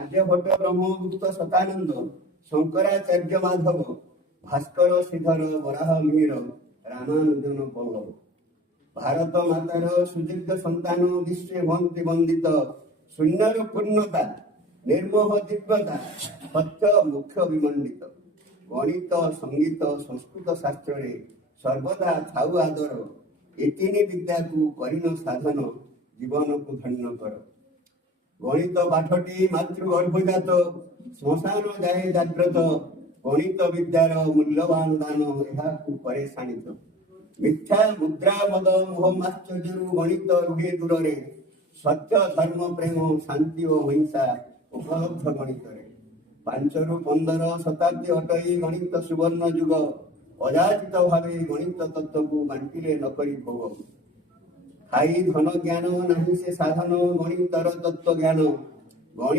आर्यभट्ट ब्रह्मगुप्त शतानंद शंकराचार्य माधव भास्कर श्रीधर वराह मिहिर रामानुजन पल्लव भारत मातार सुयोग्य संतान विश्वे भंति वंदित शून्यर पूर्णता निर्मोह दिव्यता सत्य मुख्य विमंडित गणित संगीत संस्कृत शास्त्र सर्वदा थाउ आदर एतिनी विद्या को करिन साधन जीवन को धन्य कर गणित पाठटी मातृगर्भजात श्मशान जाए जाग्रत गणित विद्यार मूल्यवान दान यहाँ करे शाणित मिथ्या मुद्रा मद मोहमाश्चर्य गणित रूढ़े दूर सत्य धर्म प्रेम शांति और हिंसा उपलब्ध गणित 5 ରୁ 15 शताब्दी अटई गणित सुवर्ण युग अजाचित भाव गणित तत्व को बांटिले नकरी भोग खाई धन ज्ञान नहीं से साधन गणितर तत्व ज्ञान